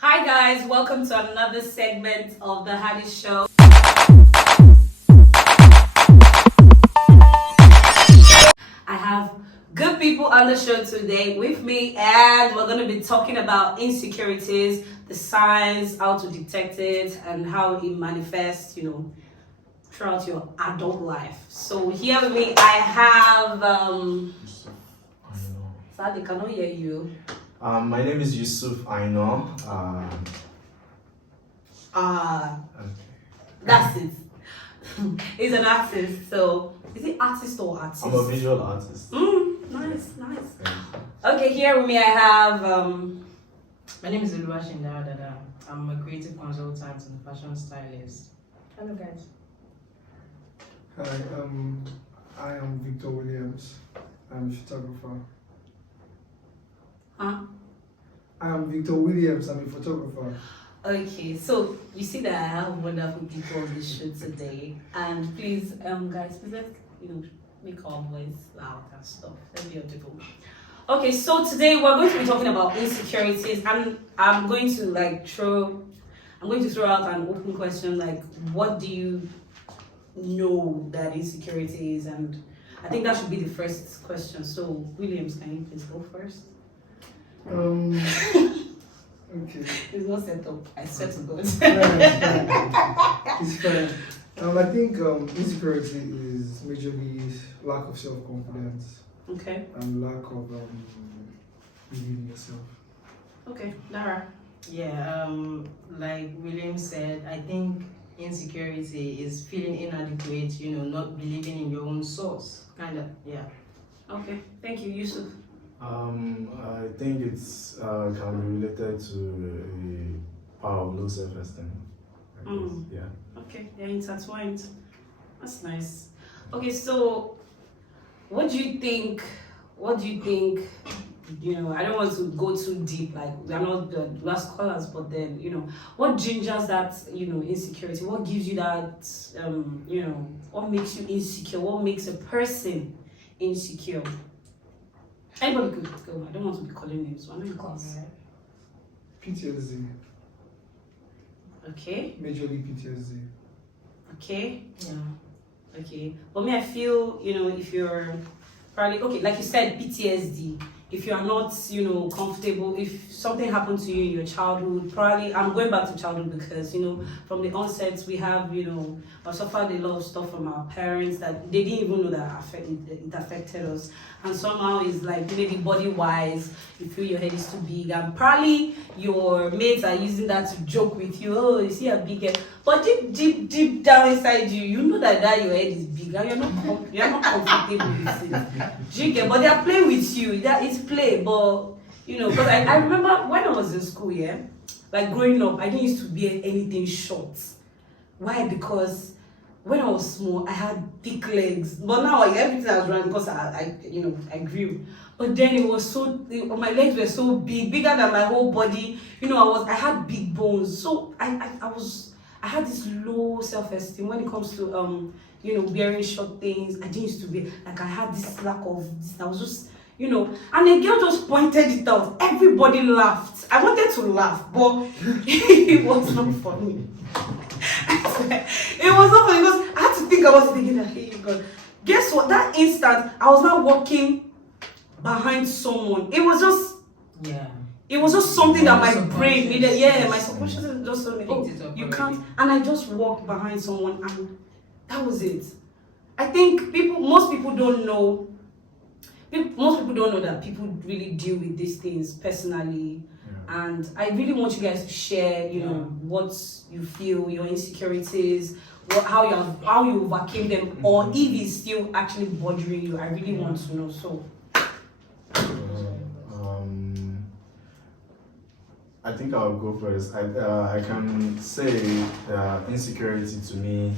Hi guys, welcome to another segment of the Haddy show. I have good people on the show today with me, and we're going to be talking about insecurities, the signs, how to detect it, and how it manifests, throughout your adult life. So here with me, I have Yusuf, I know. Sadly, cannot hear you. My name is Yusuf, I know. Okay. That's it. He's an artist. So is he artist or artist? I'm a visual artist. Nice. Yeah. Okay, here with me I have my name is Sindara. I'm a creative consultant and fashion stylist. Hello guys. Hi, I am Victor Williams. I'm a photographer. Huh? I am Victor Williams. I'm a photographer. Okay, so you see that I have wonderful people on this show today, and please, guys, please let's make our voice loud and stuff. Let's be audible. Okay, so today we're going to be talking about insecurities, and I'm going to throw out an open question like, what do you know that insecurity is? And I think that should be the first question. So, Williams, can you please go first? Okay. It's not set up. I swear to God. It's fine. I think insecurity is majorly lack of self-confidence Okay. and lack of believing in yourself. Okay, Dara. Yeah, like William said, I think insecurity is feeling inadequate, not believing in your own source. Kind of, yeah. Okay, thank you, Yusuf. I think it's can be related to a power of low self-esteem. I guess. Yeah. Okay, they're intertwined. That's nice. Okay, so what do you think? I don't want to go too deep. Like we're scholars, but then what gingers that insecurity? What gives you that? What makes you insecure? What makes a person insecure? Anybody could go. I don't want to be calling names. So I'm in class. PTSD. Okay. Majorly PTSD. Okay. Yeah. Okay. But me, I feel, if you're probably, okay, like you said, PTSD, if you are not, comfortable, if something happened to you in your childhood, probably, I'm going back to childhood because, from the onset, we have, I suffered a lot of stuff from our parents that they didn't even know that it affected us. And somehow it's like maybe body-wise, you feel your head is too big, and probably your mates are using that to joke with you. Oh, you see a big head. But deep down inside you, you know that your head is big and you're not comfortable with it. Do you get? But they are playing with you. That is play, but because I remember when I was in school, yeah, like growing up, I didn't used to wear anything short. Why? Because when I was small, I had thick legs, but now everything I was running because I grew. But then it was my legs were so big, bigger than my whole body. I had big bones, so I had this low self-esteem when it comes to wearing short things. I didn't used to be like I had this lack of this. I was just and the girl just pointed it out. Everybody laughed. I wanted to laugh, but it was not funny. It was not funny because I had to think about it thinking that, hey God, guess what? That instant, I was now walking behind someone. It was just something that my brain needed. Yeah, my subconscious just told me, oh, you can't. And I just walked behind someone, and that was it. I think most people don't know that people really deal with these things personally. Yeah. And I really want you guys to share, what you feel, your insecurities, how you overcame them, or if it's still actually bothering you. I really want to know. So, I think I'll go first. I can say insecurity to me,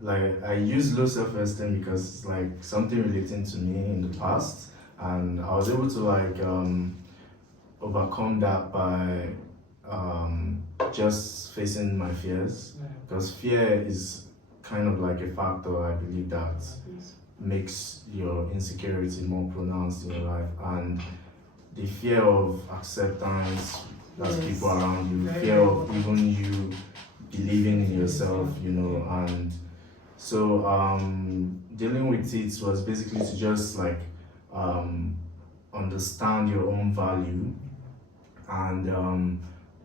like I use low self-esteem because it's like something relating to me in the past, and I was able to overcome that by just facing my fears, because fear is kind of like a factor I believe that makes your insecurity more pronounced in your life, and the fear of acceptance that's Yes. people around you, Very fear of important. even you believing in yourself, you know. And so dealing with it was basically to just like understand your own value and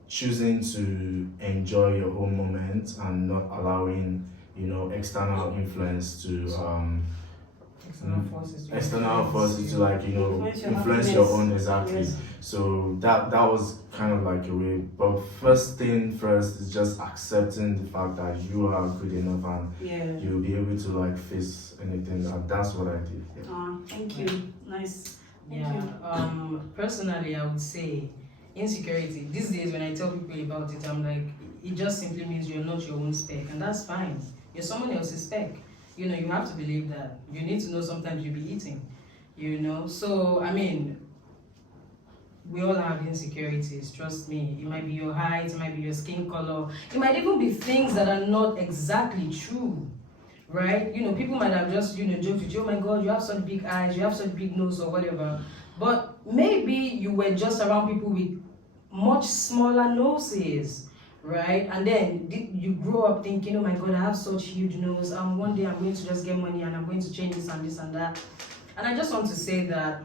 choosing to enjoy your own moment and not allowing, you know, external influence to external forces to like, you know, influence your own, exactly. Yes. So that was kind of like a way. But first thing first is just accepting the fact that you are good enough and Yeah. you'll be able to like face anything. That's what I did. Yeah. Thank you. Nice. Thank Yeah. you. Personally, I would say insecurity. These days, when I tell people about it, I'm like, it just simply means you're not your own spec, and that's fine. You're someone else's spec. You know, you have to believe that. You need to know sometimes you'll be eating. You know, so I mean, we all have insecurities. Trust me. It might be your height, it might be your skin color, it might even be things that are not exactly true. Right? You know, people might have just, you know, joked with you, oh my God, you have such big eyes, you have such big nose or whatever. But maybe you were just around people with much smaller noses, right? And then you grow up thinking, oh my God, I have such huge nose. One day I'm going to just get money and I'm going to change this and that. And I just want to say that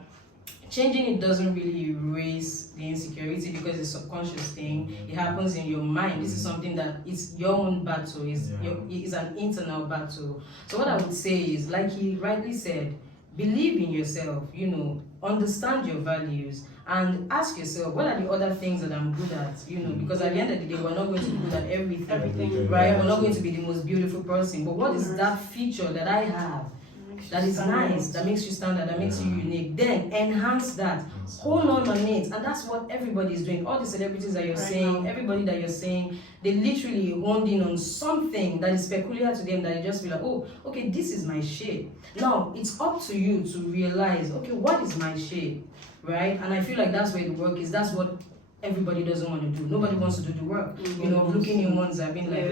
changing it doesn't really erase the insecurity because it's a subconscious thing. It happens in your mind. This is something that is your own battle. It's an internal battle. So what I would say is, like he rightly said, believe in yourself, you know, understand your values and ask yourself, what are the other things that I'm good at, you know, because at the end of the day, we're not going to be good at everything, right? We're not going to be the most beautiful person, but what is that feature that I have that is nice, that makes you stand out, that makes you unique? Then enhance that, hold on it, and that's what everybody is doing. All the celebrities that you're saying, everybody that you're saying, they literally honed in on something that is peculiar to them, that you just feel like, oh, okay, this is my shade. Now it's up to you to realize, okay, what is my shade, right? And I feel like that's where the work is. That's what everybody doesn't want to do. Nobody wants to do the work. You know, looking in ones have been like,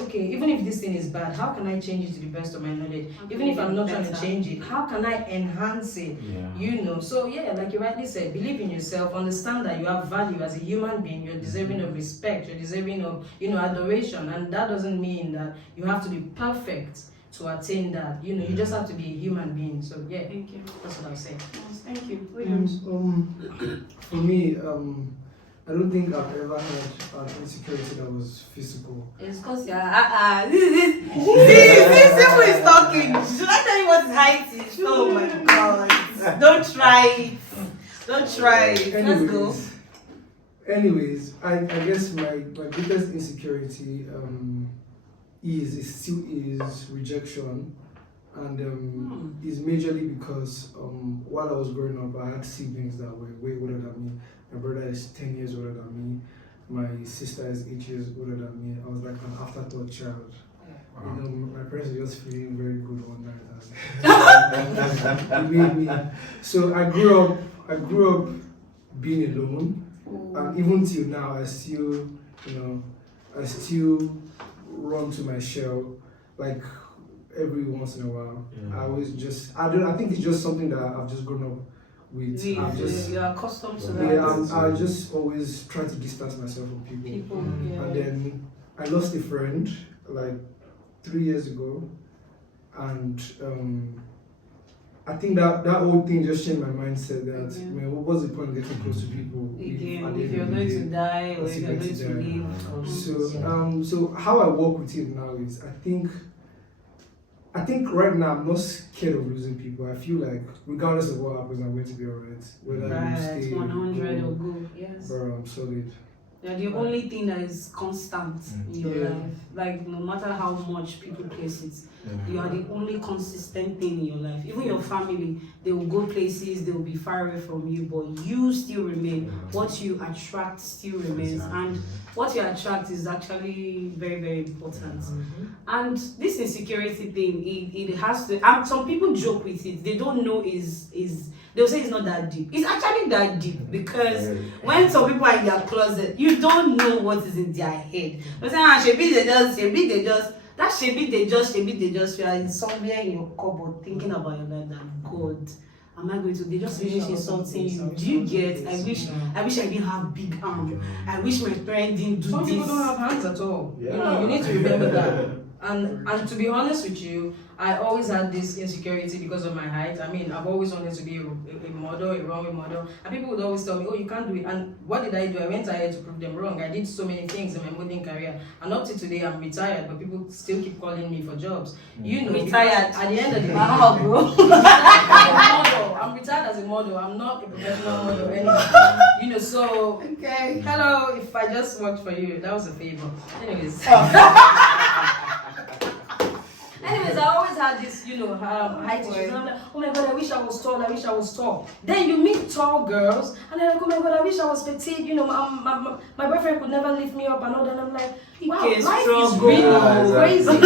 okay, even if this thing is bad, how can I change it to the best of my knowledge? Even if I'm not trying to change it, how can I enhance it? You know, so yeah, like you rightly said, believe in yourself, understand that you have value as a human being, you're deserving of respect, you're deserving of, you know, adoration, and that doesn't mean that you have to be perfect to attain that. You know, you just have to be a human being. So yeah, Thank you. that's what I'll say. Yes, thank you. Williams. For me, I don't think I've ever had an insecurity that was physical. It's because this people is talking. Should I tell you what height is? Oh my God. Don't try it. Don't try it. Let's go. Anyways, I guess my greatest insecurity still is rejection, and is majorly because while I was growing up, I had siblings that were way older than me. My brother is 10 years older than me. My sister is 8 years older than me. I was like an afterthought child. You know, my parents were just feeling very good one night. It made me. So I grew up being alone, and even till now, I still run to my shell, like every once in a while. I think it's just something that I've just grown up with. You're accustomed to that. Yeah, I just always try to distance myself from people. And then I lost a friend like 3 years ago, and I think that whole thing just changed my mindset. That man, what's the point of getting close to people if you're going to die or if you're going to live? So how I work with it now is I think right now I'm not scared of losing people. I feel like regardless of what happens, I'm going to be alright. Whether you stay 100 or go, yes. Bro, I'm solid. You're the only thing that is constant in your life. Like, no matter how much people place it, you are the only consistent thing in your life. Even your family, they will go places, they will be far away from you, but you still remain. What you attract still remains. And what you attract is actually very, very important. And this insecurity thing, it has to, and some people joke with it. They don't know they'll say it's not that deep. It's actually that deep, because when some people are in their closet, you don't know what is in their head. But say, they just, you are somewhere in your cupboard thinking about your life, that God, am I going to? They just finish insulting you. Do you get? I wish I didn't have big arm. I wish my parents didn't do Some this. people don't have hands at all. Yeah. You know, you need to remember that. And to be honest with you, I always had this insecurity because of my height. I mean, I've always wanted to be a model, a runway model. And people would always tell me, oh, you can't do it. And what did I do? I went ahead to prove them wrong. I did so many things in my modeling career. And up to today, I'm retired, but people still keep calling me for jobs. You know, Retired. at the end of the day, Wow, bro. I'm retired as a model. I'm not a professional model anymore. You know, so Okay. hello, if I just worked for you, that was a favor. Anyways. Anyways, I always had this, you know, height issues. I'm like, oh my god, I wish I was tall, I wish I was tall. Then you meet tall girls, and they're like, oh my god, I wish I was petite. You know, my boyfriend could never lift me up and all that. And I'm like, wow, life is really crazy.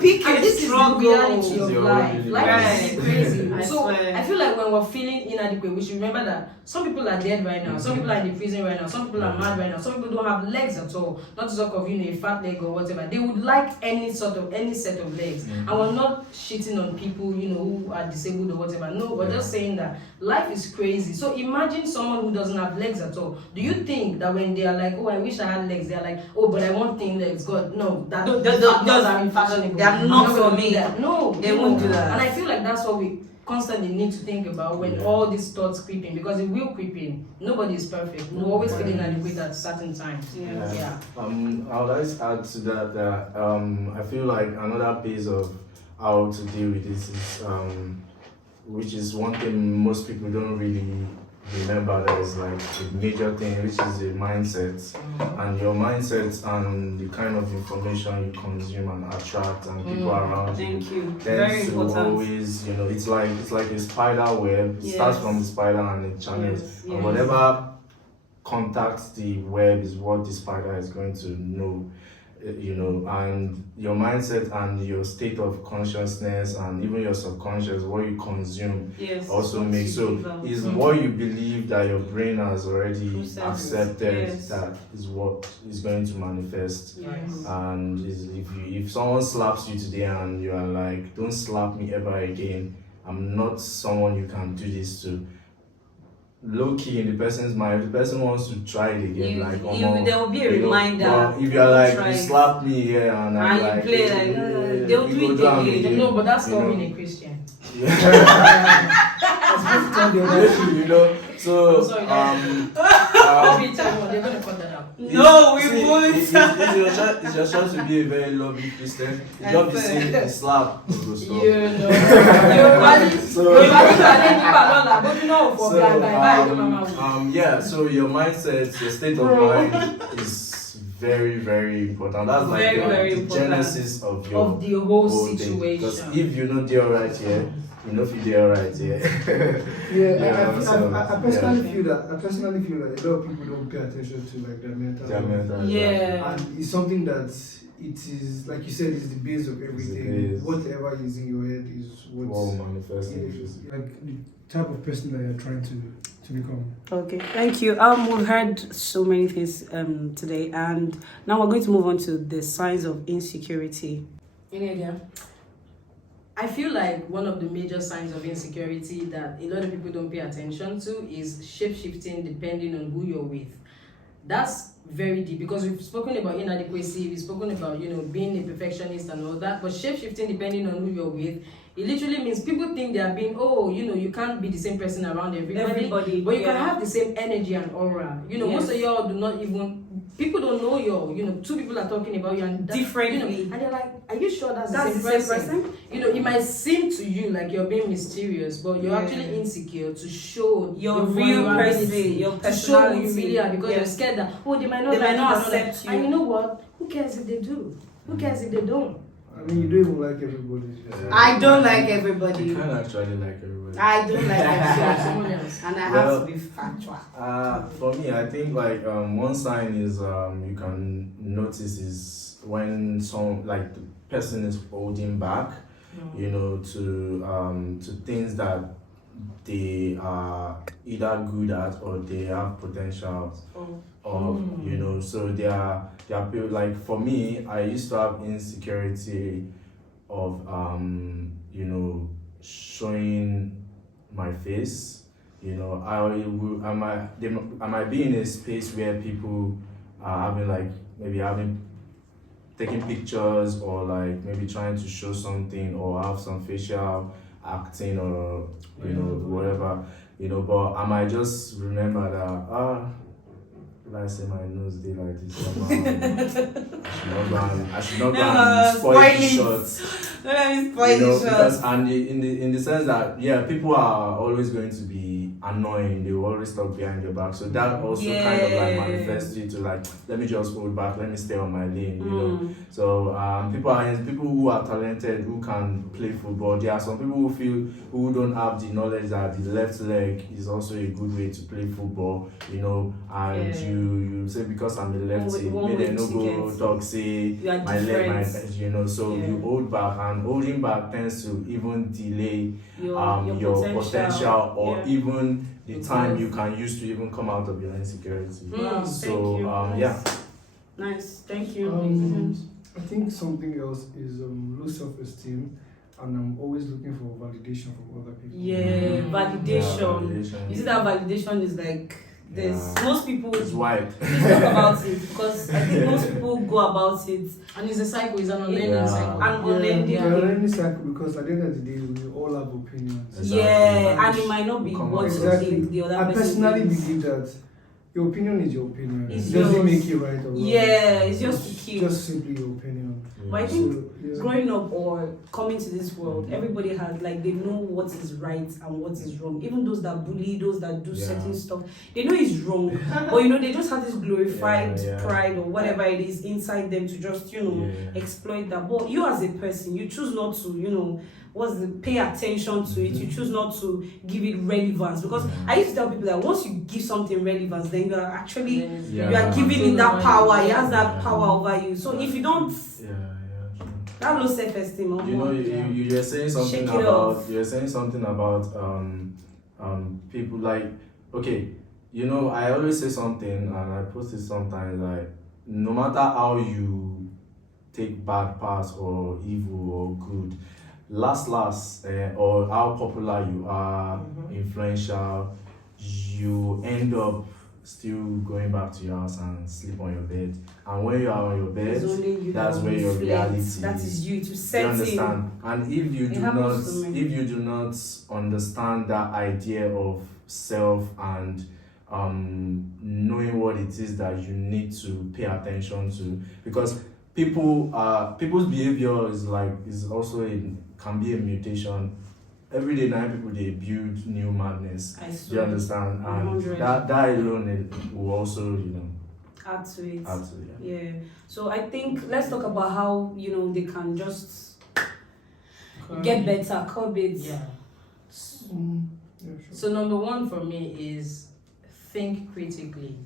Pick And a this is the struggle. reality of Your life. reality. Life is really crazy. I So swear. I feel like when we're feeling inadequate, we should remember that some people are dead right now, some people are in the prison right now, some people are mad right now, some people don't have legs at all. Not to talk of, you know, a fat leg or whatever. They would like any set of legs. And we're not shitting on people, you know, who are disabled or whatever. No, we're just saying that life is crazy. So imagine someone who doesn't have legs at all. Do you think that when they are like, oh, I wish I had legs, they're like, oh, but I want thin legs? God, no, that No, those are unfashionable. They are not for gonna do me. that. No, They won't do that. And I feel like that's what we constantly need to think about when all these thoughts creep in, because it will creep in. Nobody is perfect. We're always feeling inadequate at certain times. Yeah. I would like to add to that I feel like another piece of how to deal with this is which is one thing most people don't really remember, that is like a major thing, which is the mindset. And your mindset and the kind of information you consume and attract and people around Thank you. tends Very to important. always, you know, it's like a spider web. It starts from the spider and it channels. Yes, And yes. whatever contacts the web is what the spider is going to know, you know. And your mindset and your state of consciousness and even your subconscious, what you consume, Yes. also what makes. you So give out. is what you believe that your brain has already Processed. accepted, Yes. that is what is going to manifest. Yes. And if someone slaps you today and you are like, don't slap me ever again, I'm not someone you can do this to. Low key in the person's mind, if the person wants to try it again, like there will be a you know, reminder. but if you're like, Try you it. slap me here and I'm And you like, play like, they'll we do go it down again. No, but that's you not know. being a Christian. You know, so I'm sorry, they're gonna cut that out. No, we see, won't. It's your chance to be a very loving Christian. You just be saying the slap. You go stop. You know. Yeah, so your mindset, your state of mind is very, very important. That's like Very, very the important. genesis of your Of the whole thing. Because situation. if you know they're right here, you know if you're right here. I personally feel that. I personally feel that a lot of people don't pay attention to like their mental health. Yeah. And it's something that it is, like you said, is the base of everything. base. Whatever is in your head is what All manifesting. like the type of person that you're trying to become. Okay, thank you. We've heard so many things today, and now we're going to move on to the signs of insecurity. I feel like one of the major signs of insecurity that a lot of people don't pay attention to is shape-shifting depending on who you're with. That's very deep because we've spoken about inadequacy, we've spoken about, you know, being a perfectionist and all that, but shape-shifting depending on who you're with, it literally means people think they are being, oh, you know, you can't be the same person around everybody but you can have the same energy and aura. You know, most of y'all do not even, people don't know you know, two people are talking about you and Differently. you know, and they're like, are you sure that's the same person? You know, it might seem to you like you're being mysterious, but you're actually insecure to show Your real vulnerability, person, your to show who you personality. really are, because you're Yes. scared that, oh, they might not They like might not you, they might accept you. And you know what? Who cares if they do? Who cares if they don't? I mean, you don't even like everybody. I don't like everybody. You can't actually like everybody. I don't like everybody. Someone else. And I Well, have to be factual. For me, I think like one sign is you can notice is when some like the person is holding back, you know, to things that they are either good at or they have potential of, you know. So they are people, like for me, I used to have insecurity of you know, showing my face. You know, I might be in a space where people are having like maybe having taking pictures or like maybe trying to show something or have some facial acting or you know whatever, you know, but I might just remember that if I say my nose day like this, I should not go and spoil the shots. You know, because and in the sense that people are always going to be annoying. They will always talk behind your back. So that also kind of like manifests you to like, let me just hold back. Let me stay on my lane. You know. So people who are talented, who can play football. There are some people who don't have the knowledge that the left leg is also a good way to play football. You know, and you say because I'm a lefty, maybe they no go talk say my leg, you know. So you hold back, and holding back tends to even delay your potential or even the time you can use to even come out of your insecurity. So nice, thank you. I think something else is low self-esteem, and I'm always looking for validation from other people. Validation. You see that validation is like most people it's wide. Talk about it because I think most people go about it, and it's a cycle. It's an unending cycle. It's an unending cycle because at the end of the day, we all have opinions. Exactly. And it might not be what you think the other person. I personally thinks. believe that your opinion is your opinion. It's It doesn't yours. make you right or wrong. It's just to keep. Just simply your opinion. But I think growing up or coming to this world, everybody has like they know what is right and what is wrong. Even those that bully, those that do certain stuff, they know it's wrong. But you know, they just have this glorified pride or whatever it is inside them to just exploit that. But you as a person, you choose not to pay attention to it. You choose not to give it relevance, because I used to tell people that once you give something relevance, then you are actually you are giving it that power. It has that power over you. So if you don't, that low self-esteem. You know, you're saying something about people like, okay, you know, I always say something and I post it sometimes like, no matter how you take bad parts or evil or good, or how popular you are, influential, you end up still going back to your house and sleep on your bed. And when you are on your bed, that's where your reality is. That is you to set you understand? And if you do not understand that idea of self and knowing what it is that you need to pay attention to, because people's behavior can be a mutation. Every day now people they build new madness. Do you understand? And that alone will also, add to it. Yeah. So I think let's talk about how they can just get better, curb it. So number one for me is think critically.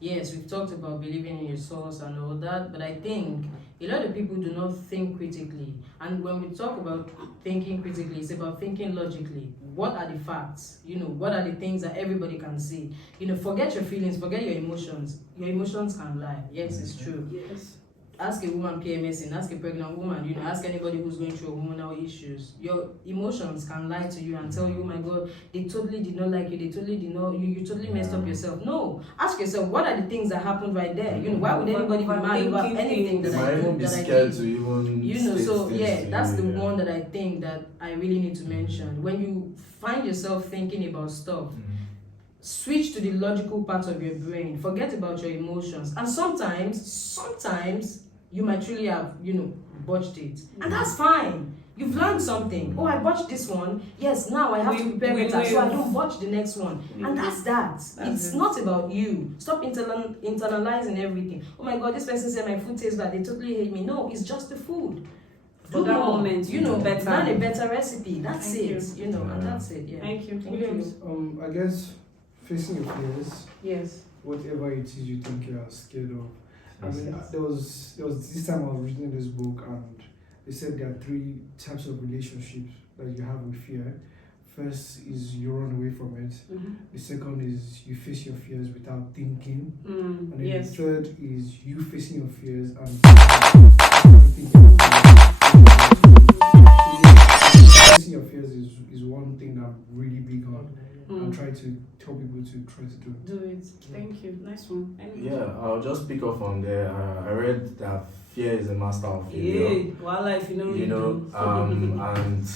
Yes, we've talked about believing in your source and all that, but I think a lot of people do not think critically. And when we talk about thinking critically, it's about thinking logically. What are the facts? What are the things that everybody can see? Forget your feelings, forget your emotions. Your emotions can lie. Yes, it's true. Yes. Ask a woman PMS and ask a pregnant woman, ask anybody who's going through hormonal issues. Your emotions can lie to you and tell you, oh my God, they totally did not like you, they totally did not, you totally messed up yourself. No, ask yourself, what are the things that happened right there? Why would anybody be mad about anything that I do? That I did? That's the one that I think that I really need to mention. When you find yourself thinking about stuff, switch to the logical part of your brain. Forget about your emotions. And sometimes you might truly have, botched it. And that's fine. You've learned something. Oh, I botched this one. Yes, now I have to prepare better so I don't botch the next one. And that's that. It's not about you. Stop internalizing everything. Oh my God, this person said my food tastes bad. They totally hate me. No, it's just the food. For that moment, better. Learn a better recipe. That's and that's it. Yeah. Thank you. I guess facing your fears. Yes. Whatever it is you think you are scared of. I mean, there was this time I was reading this book and they said there are 3 types of relationships that you have with fear. First is you run away from it. The second is you face your fears without thinking. And then the third is you facing your fears and facing your fears is one thing that really try to tell people to try to do. Do it. Thank you. Nice one. Anyway. Yeah, I'll just pick up from there. I read that fear is a master of Yeah. failure. Well, life, you know. You know, and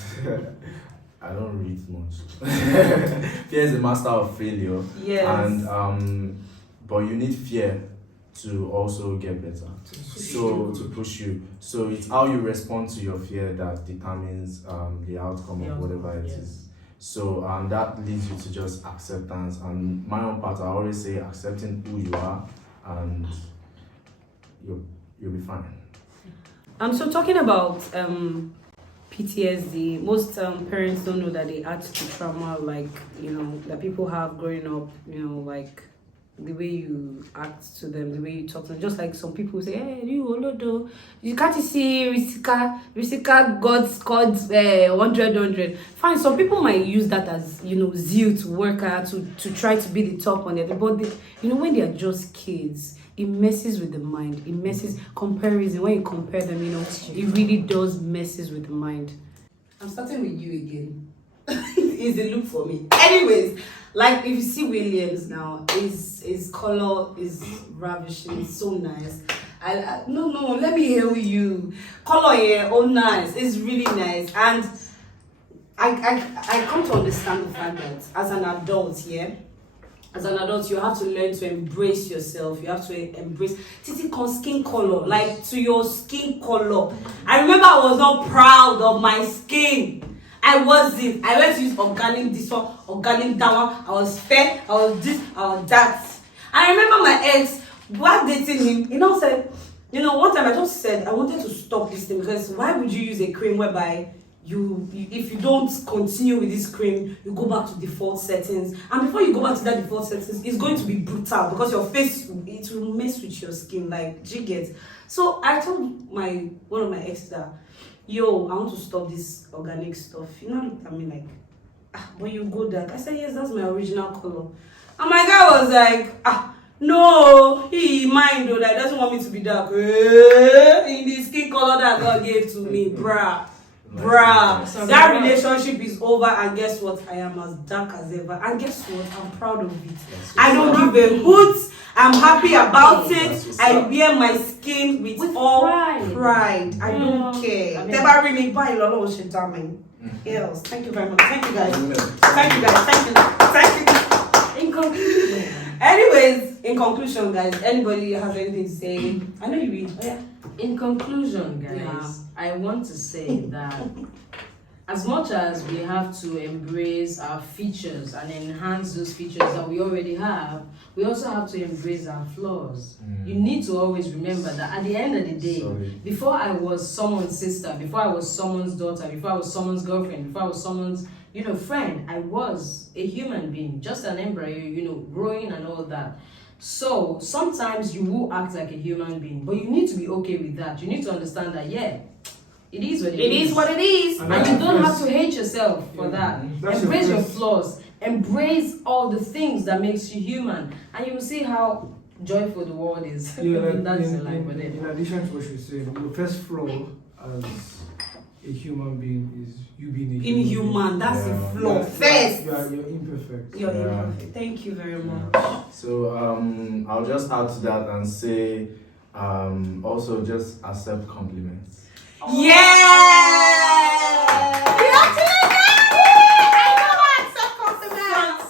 I don't read much. Fear is a master of failure. Yes. And but you need fear to also get better. So to push you. So it's how you respond to your fear that determines the outcome of whatever it is. So that leads you to just acceptance. And my own part, I always say accepting who you are, and you'll be fine. So talking about PTSD, most parents don't know that they add to trauma, like, that people have growing up, like the way you act to them, the way you talk to them. Just like some people say, hey, you Olodo, you can't see Risika God's 100. Fine, some people might use that as, zeal to work hard, to try to be the top on it. But, when they are just kids, it messes with the mind. It messes comparison. When you compare them, it really does messes with the mind. I'm starting with you again. It's a look for me. Anyways, like if you see Williams now, his color is ravishing. It's so nice. No, let me hear you. Color here, oh nice. It's really nice. And I come to understand the fact that as an adult here. As an adult, you have to learn to embrace yourself. You have to embrace skin color, like to your skin color. I remember I was not proud of my skin. I wasn't. I went to use organic this one, organic that one. I was fair. I was this. I was that. I remember my ex, while dating him, said, one time I just said I wanted to stop this thing because why would you use a cream whereby you if you don't continue with this cream, you go back to default settings, and before you go back to that default settings, it's going to be brutal because your face, it will mess with your skin, like jigget. So I told one of my ex that, I want to stop this organic stuff. Looked at me like, but you go dark. I said, yes, that's my original color. And my guy was like, no, he mind though, that doesn't want me to be dark. In the skin color that God gave to me, bruh. That relationship is over, and guess what? I am as dark as ever. And guess what? I'm proud of it. I don't give a hoot. I'm happy about it. I wear my skin with all pride. I don't care. Never really buy a lot of shit, darling. Yes. Thank you very much. Thank you guys. Thank you. In conclusion. Anyways, in conclusion, guys, anybody has anything to say? I know you read. Oh, yeah. In conclusion, guys, I want to say that as much as we have to embrace our features and enhance those features that we already have, we also have to embrace our flaws. You need to always remember that at the end of the day, before I was someone's sister, before I was someone's daughter, before I was someone's girlfriend, before I was someone's friend, I was a human being, just an embryo, growing and all that. So sometimes you will act like a human being, but you need to be okay with that. You need to understand that, it is what it is. It is what it is. And you don't have to hate yourself for that. Embrace your flaws. Embrace all the things that makes you human. And you will see how joyful the world is. That's the line. In addition to what you're saying, your first flaw as a human being is you being a inhuman. That's a flaw. First. You're imperfect. You're imperfect. Thank you very much. So I'll just add to that and say also just accept compliments. Yeah! You have to do that! I know I accept compliments.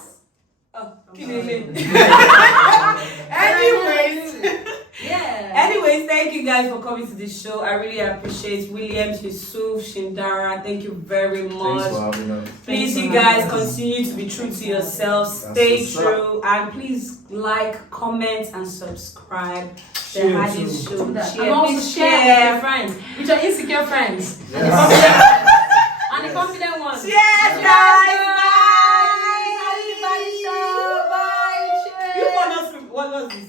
Anyways, thank you guys for coming to this show. I really appreciate Williams, Yusuf, Sindara. Thank you very much. Thanks for having us. Please, you guys, continue to be true to yourselves. Stay true. And please like, comment, and subscribe. The Haddy show. And also share with your friends, with your insecure friends. And the confident ones. Cheers, guys. Bye. Bye. Bye. Bye. Cheers. You want us? What was this?